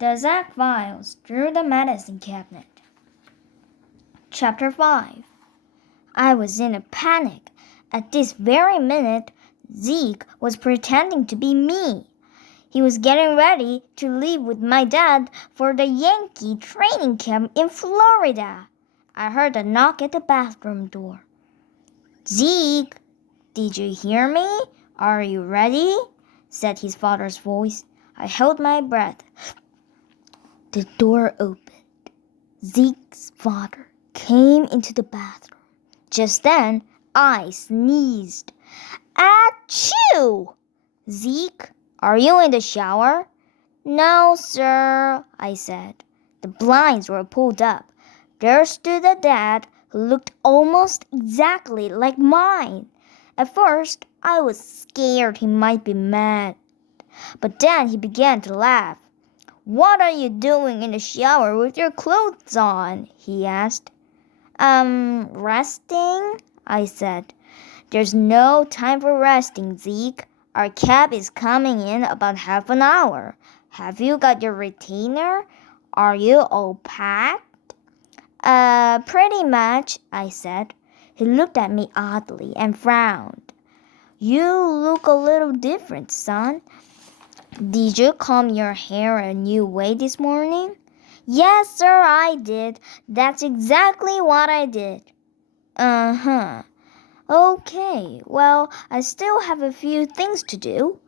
The Zack Files through the medicine cabinet. Chapter 5. I was in a panic. At this very minute, Zeke was pretending to be me. He was getting ready to leave with my dad for the Yankee training camp in Florida. I heard a knock at the bathroom door. "Zeke, did you hear me? Are you ready?" said his father's voice. I held my breath. The door opened. Zeke's father came into the bathroom. Just then, I sneezed. Achoo! "Zeke, are you in the shower?" "No, sir," I said. The blinds were pulled up. There stood a dad who looked almost exactly like mine. At first, I was scared he might be mad. But then he began to laugh. "What are you doing in the shower with your clothes on?" he asked. Resting," I said. "There's no time for resting, Zeke. Our cab is coming in about half an hour. Have you got your retainer? Are you all packed?" Pretty much," I said. He looked at me oddly and frowned. "You look a little different, son. Did you comb your hair a new way this morning?" "Yes, sir, I did. That's exactly what I did." "Uh-huh. Okay, well, I still have a few things to do.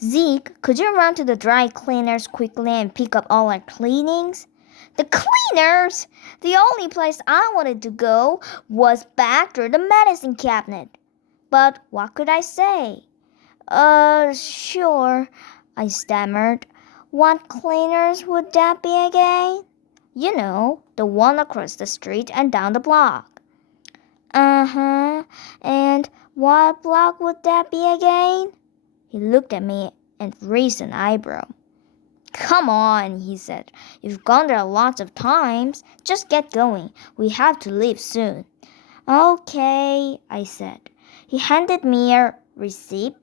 Zeke, could you run to the dry cleaners quickly and pick up all our cleanings?" The cleaners! The only place I wanted to go was back to the medicine cabinet. But what could I say? Sure," I stammered. "What cleaners would that be again?" "You know, the one across the street and down the block." "Uh-huh. And what block would that be again?" He looked at me and raised an eyebrow. "Come on," he said. "You've gone there lots of times. Just get going. We have to leave soon." "Okay," I said. He handed me a receipt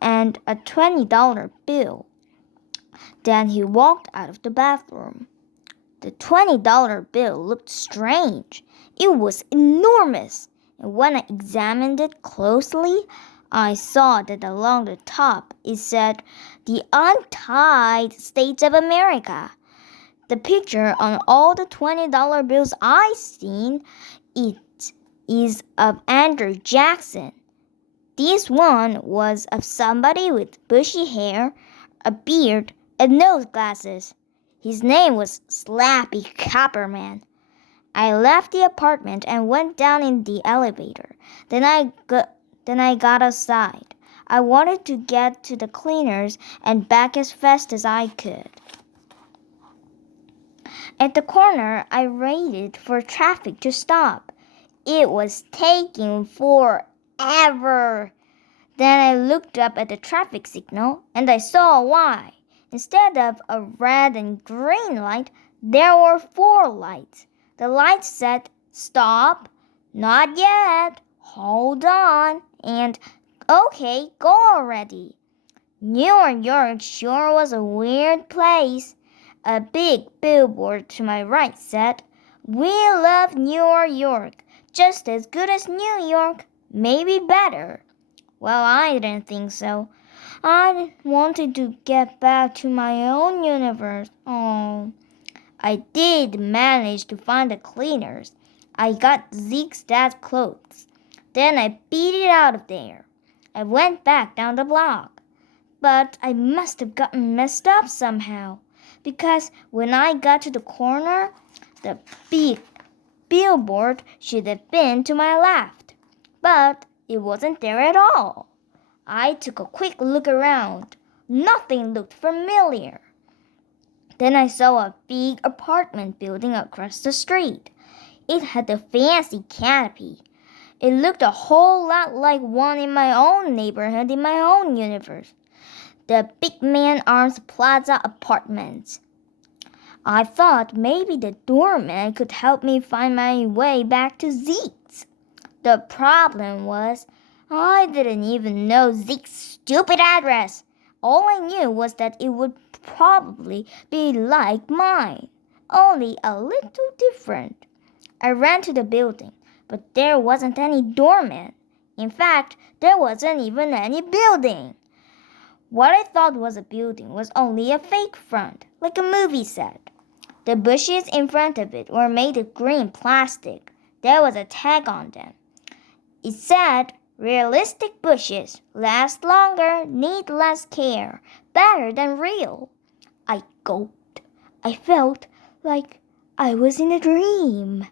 and a $20 bill. Then he walked out of the bathroom. The $20 bill looked strange. It was enormous, and when I examined it closely, I saw that along the top it said, "The Untied States of America." The picture on all the $20 bills I've seen, it is of Andrew Jackson. This one was of somebody with bushy hair, a beard, and nose glasses. His name was Slappy Copperman. I left the apartment and went down in the elevator. Then I got outside. I wanted to get to the cleaners and back as fast as I could. At the corner, I waited for traffic to stop. It was taking forever. Then I looked up at the traffic signal and I saw why. Instead of a red and green light, there were 4 lights. The lights said, "Stop," "Not yet," "Hold on," and "Okay, go already." New York sure was a weird place. A big billboard to my right said, "We love New York, just as good as New York, maybe better." Well, I didn't think so. I wanted to get back to my own universe. Oh, I did manage to find the cleaners. I got Zeke's dad's clothes. Then I beat it out of there. I went back down the block. But I must have gotten messed up somehow, because when I got to the corner, the big billboard should have been to my left. But it wasn't there at all. I took a quick look around. Nothing looked familiar. Then I saw a big apartment building across the street. It had a fancy canopy. It looked a whole lot like one in my own neighborhood in my own universe. The Big Man Arms Plaza Apartments. I thought maybe the doorman could help me find my way back to Zeke's. The problem was, I didn't even know Zeke's stupid address. All I knew was that it would probably be like mine, only a little different. I ran to the building, but there wasn't any doorman. In fact, there wasn't even any building. What I thought was a building was only a fake front, like a movie set. The bushes in front of it were made of green plastic. There was a tag on them. It said, "Realistic bushes last longer, need less care, better than real." I gulped. I felt like I was in a dream.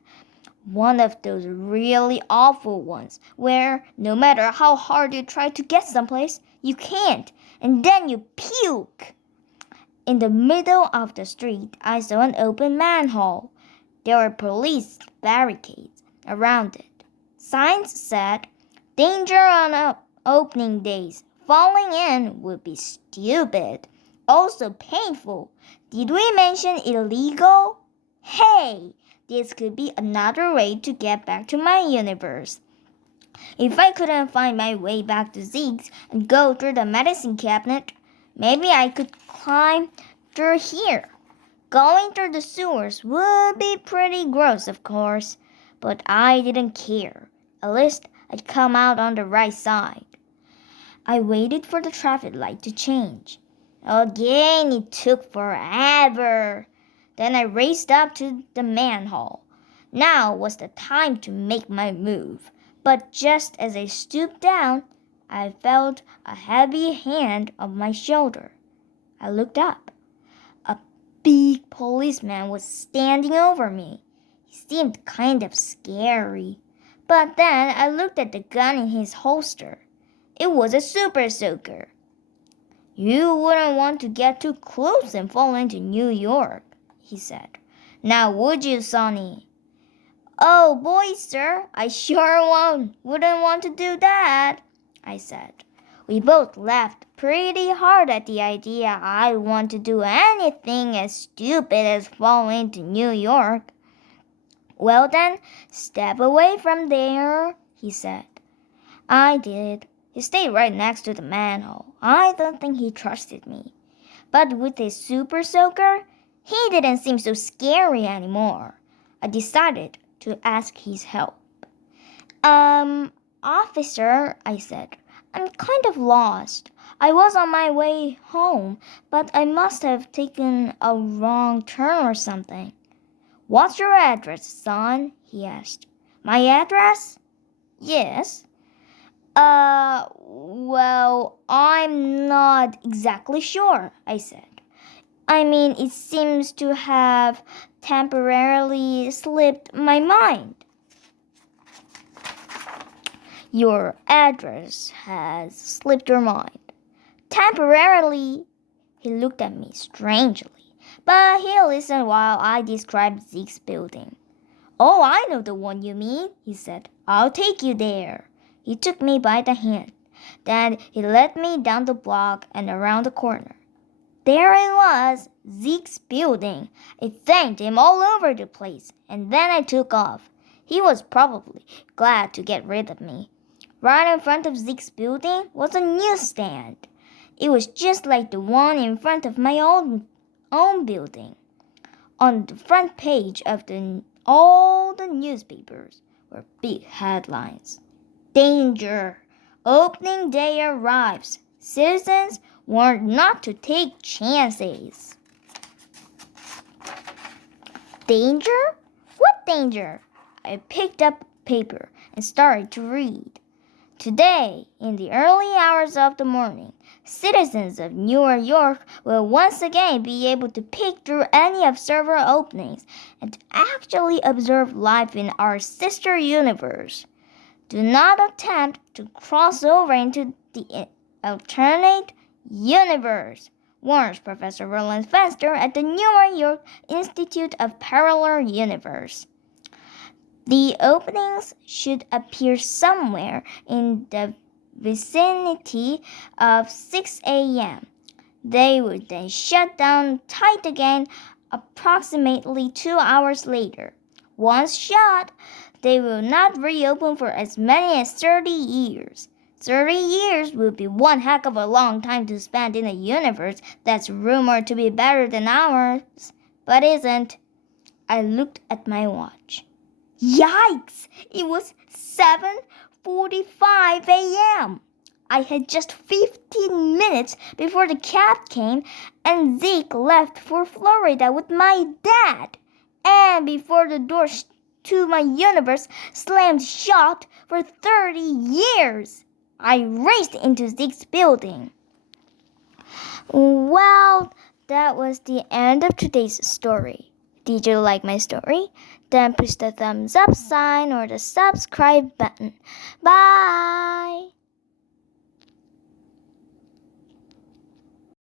One of those really awful ones where no matter how hard you try to get someplace, you can't, and then you puke. In the middle of the street, I saw an open manhole. There were police barricades around it. Signs said, "Danger on opening days. Falling in would be stupid. Also painful. Did we mention illegal? Hey, this could be another way to get back to my universe. If I couldn't find my way back to Zeke's and go through the medicine cabinet, maybe I could climb through here. Going through the sewers would be pretty gross, of course, but I didn't care. At least I'd come out on the right side. I waited for the traffic light to change. Again, it took forever. Then I raced up to the manhole. Now was the time to make my move. But just as I stooped down, I felt a heavy hand on my shoulder. I looked up. A big policeman was standing over me. He seemed kind of scary. But then I looked at the gun in his holster. It was a super soaker. "You wouldn't want to get too close and fall into New York," he said. "Now would you, Sonny?" "Oh boy, sir, I sure wouldn't want to do that," I said. We both laughed pretty hard at the idea I'd want to do anything as stupid as fall into New York. "Well then, step away from there," he said. I did. He stayed right next to the manhole. I don't think he trusted me. But with his super soaker, he didn't seem so scary anymore. I decided to ask his help. Officer," I said, "I'm kind of lost. I was on my way home, but I must have taken a wrong turn or something." "What's your address, son?" he asked. "My address?" "Yes." Well, I'm not exactly sure," I said. "I mean, it seems to have temporarily slipped my mind." "Your address has slipped your mind." "Temporarily." He looked at me strangely, but he listened while I described Zeke's building. "Oh, I know the one you mean," he said. "I'll take you there." He took me by the hand. Then he led me down the block and around the corner. There it was, Zeke's building. I thanked him all over the place, and then I took off. He was probably glad to get rid of me. Right in front of Zeke's building was a newsstand. It was just like the one in front of my own building. On the front page of all the newspapers were big headlines. "Danger! Opening day arrives. Citizens warned not to take chances." Danger? What danger? I picked up paper and started to read. "Today, in the early hours of the morning, citizens of New York will once again be able to peek through any of several openings and actually observe life in our sister universe. Do not attempt to cross over into the alternate universe," warns Professor Roland Fenster at the New York Institute of Parallel Universe. "The openings should appear somewhere in the vicinity of 6 a.m. They would then shut down tight again approximately 2 hours later. Once shut, they will not reopen for as many as 30 years. 30 years would be one heck of a long time to spend in a universe that's rumored to be better than ours, but isn't. I looked at my watch. Yikes! It was 7:45 a.m. I had just 15 minutes before the cab came and Zeke left for Florida with my dad. And before the doors to my universe slammed shut for 30 years. I raced into Zeke's building. Well, that was the end of today's story. Did you like my story? Then push the thumbs up sign or the subscribe button. Bye!